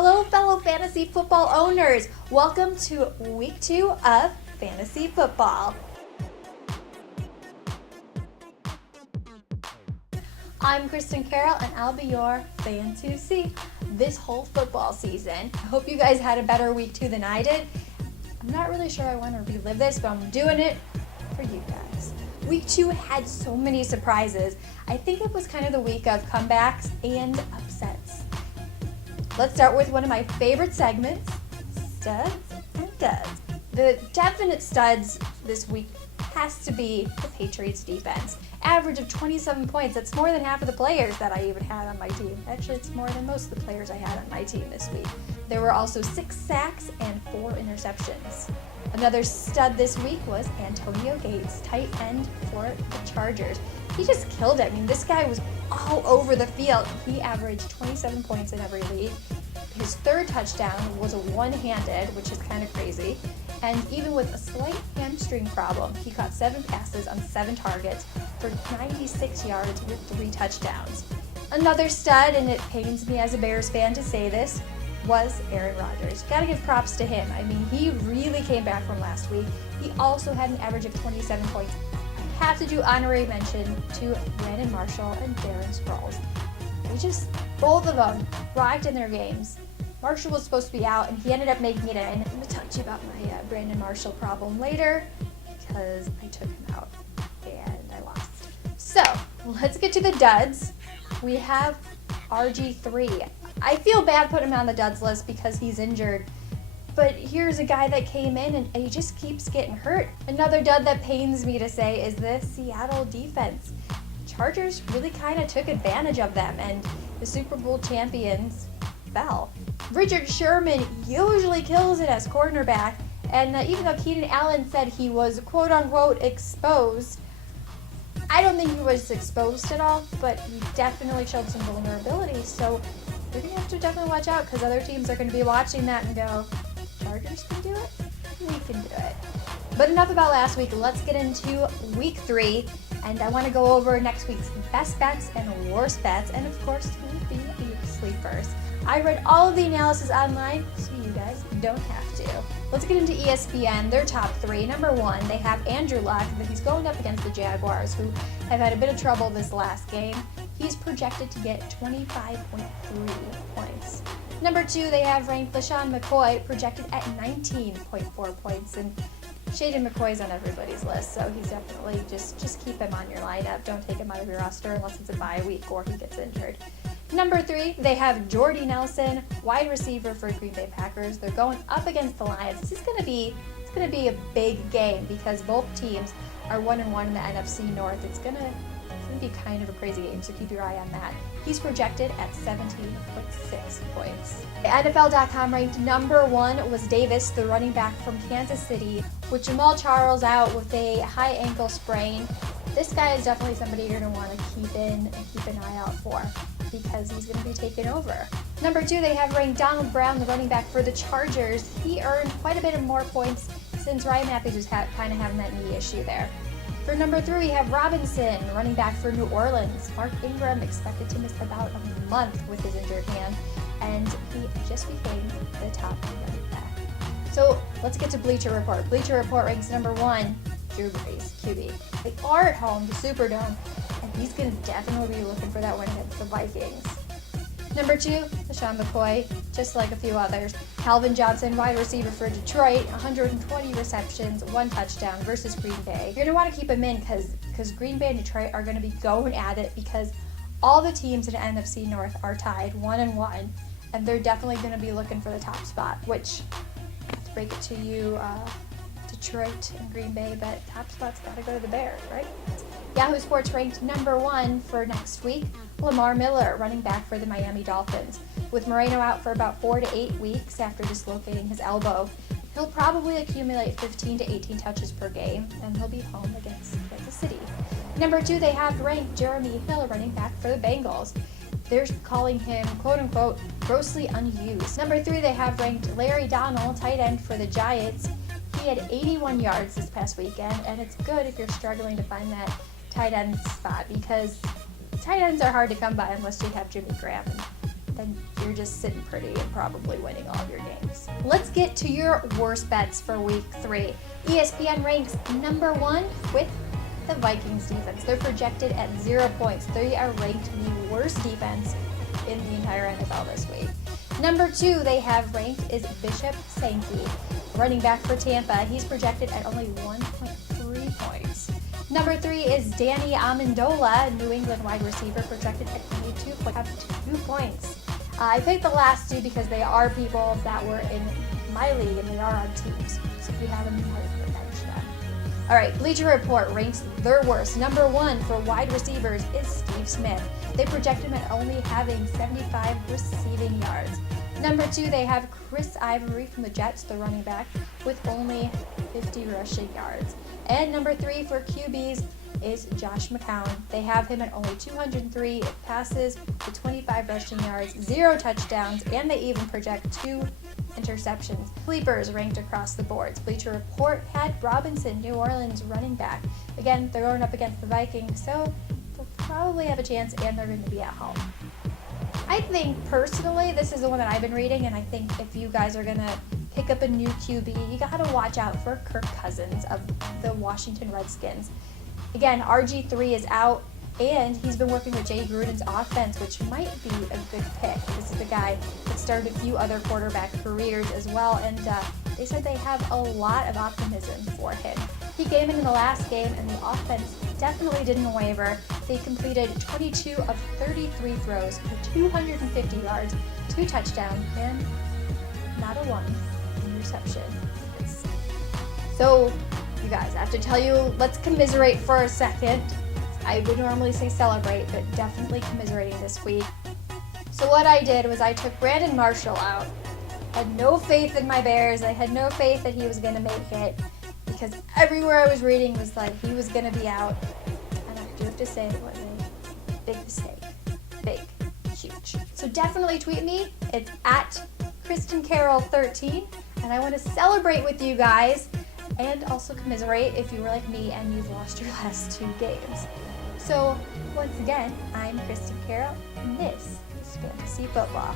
Hello, fellow fantasy football owners. Welcome to week 2 of fantasy football. I'm Kristin Carole, and I'll be your Fantosee this whole football season. I hope you guys had a better week 2 than I did. I'm not really sure I want to relive this, but I'm doing it for you guys. Week 2 had so many surprises. I think it was kind of the week of comebacks and upsets. Let's start with one of my favorite segments, studs and duds. The definite studs this week has to be the Patriots defense. Average of 27 points. That's more than half of the players that I even had on my team. Actually, it's more than most of the players I had on my team this week. There were also 6 sacks and 4 interceptions. Another stud this week was Antonio Gates, tight end for the Chargers. He just killed it. I mean, this guy was all over the field. He averaged 27 points in every league. His third touchdown was a one-handed, which is kind of crazy. And even with a slight hamstring problem, he caught 7 passes on 7 targets for 96 yards with 3 touchdowns. Another stud, and it pains me as a Bears fan to say this, was Aaron Rodgers. Gotta give props to him. I mean, he really came back from last week. He also had an average of 27 points. I have to do honorary mention to Brandon Marshall and Darren Sproles. Both of them rocked in their games. Marshall was supposed to be out, and he ended up making it in. I'm going to talk to you about my Brandon Marshall problem later, because I took him out, and I lost. So, let's get to the duds. We have RG3. I feel bad putting him on the duds list because he's injured, but here's a guy that came in, and he just keeps getting hurt. Another dud that pains me to say is the Seattle defense. Chargers really kind of took advantage of them, and the Super Bowl champions fell. Richard Sherman usually kills it as cornerback, and even though Keenan Allen said he was quote-unquote exposed, I don't think he was exposed at all, but he definitely showed some vulnerability, so you're going to have to definitely watch out because other teams are going to be watching that and go, Chargers can do it? We can do it. But enough about last week. Let's get into week 3, and I want to go over next week's best bets and worst bets, and of course, who would be your sleepers. I read all of the analysis online, so you guys don't have to. Let's get into ESPN, their top 3. Number 1, they have Andrew Luck, but he's going up against the Jaguars, who have had a bit of trouble this last game. He's projected to get 25.3 points. Number 2, they have ranked LaShawn McCoy, projected at 19.4 points, and Shaden McCoy's on everybody's list, so he's definitely just keep him on your lineup. Don't take him out of your roster unless it's a bye week or he gets injured. Number 3, they have Jordy Nelson, wide receiver for Green Bay Packers. They're going up against the Lions. This is going to be a big game because both teams are 1-1 in the NFC North. It's going to be kind of a crazy game, so keep your eye on that. He's projected at 17.6 points. NFL.com ranked number 1 was Davis, the running back from Kansas City, with Jamal Charles out with a high ankle sprain. This guy is definitely somebody you're going to want to keep an eye out for because he's going to be taking over. Number 2, they have ranked Donald Brown, the running back for the Chargers. He earned quite a bit of more points since Ryan Matthews was kind of having that knee issue there. For number 3, we have Robinson, running back for New Orleans. Mark Ingram expected to miss about a month with his injured hand, and he just became the top running back. So let's get to Bleacher Report. Bleacher Report ranks number 1, Drew Brees, QB. They are at home, the Superdome, and he's going to definitely be looking for that win against the Vikings. Number 2, LaShawn McCoy, just like a few others. Calvin Johnson, wide receiver for Detroit, 120 receptions, 1 touchdown versus Green Bay. You're going to want to keep him in because Green Bay and Detroit are going to be going at it because all the teams in the NFC North are tied 1-1, and they're definitely going to be looking for the top spot, which, to break it to you, Detroit and Green Bay, but top spot's got to go to the Bears, right? Yahoo Sports ranked number 1 for next week, Lamar Miller, running back for the Miami Dolphins. With Moreno out for about 4 to 8 weeks after dislocating his elbow, he'll probably accumulate 15 to 18 touches per game, and he'll be home against Kansas City. Number 2, they have ranked Jeremy Hill, running back for the Bengals. They're calling him, quote-unquote, grossly unused. Number 3, they have ranked Larry Donnell, tight end for the Giants. He had 81 yards this past weekend, and it's good if you're struggling to find that tight end spot because tight ends are hard to come by unless you have Jimmy Graham. then you're just sitting pretty and probably winning all of your games. Let's get to your worst bets for week 3. ESPN ranks number 1 with the Vikings defense. They're projected at 0 points. They are ranked the worst defense in the entire NFL this week. Number 2 they have ranked is Bishop Sankey, running back for Tampa. He's projected at only 1.3 points. Number 3 is Danny Amendola, New England wide receiver, projected at only 2 points. I picked the last 2 because they are people that were in my league and they are on teams. So if you have them, you might bench them. All right, Bleacher Report ranks their worst. Number 1 for wide receivers is Steve Smith. They project him at only having 75 receiving yards. Number 2, they have Chris Ivory from the Jets, the running back, with only 50 rushing yards. And number 3 for QBs is Josh McCown. They have him at only 203 passes with 25 rushing yards, 0 touchdowns, and they even project 2 interceptions. Sleepers ranked across the boards. Bleacher Report had Robinson, New Orleans running back. Again, they're going up against the Vikings, so they'll probably have a chance, and they're going to be at home. I think personally, this is the one that I've been reading, and I think if you guys are going to pick up a new QB, you got to watch out for Kirk Cousins of the Washington Redskins. Again, RG3 is out, and he's been working with Jay Gruden's offense, which might be a good pick. This is the guy that started a few other quarterback careers as well, and they said they have a lot of optimism for him. He came in the last game, and the offense definitely didn't waver. They completed 22 of 33 throws for 250 yards, 2 touchdowns, and not a 1 interception. So, you guys, I have to tell you, let's commiserate for a second. I would normally say celebrate, but definitely commiserating this week. So what I did was I took Brandon Marshall out. I had no faith in my Bears. I had no faith that he was going to make it because everywhere I was reading was like he was going to be out. And I do have to say it was a big mistake. Big. Huge. So definitely tweet me. It's at Kristin Carole 13. And I want to celebrate with you guys and also commiserate if you were like me and you've lost your last 2 games. So once again, I'm Kristin Carole, and this is Fantasy Football.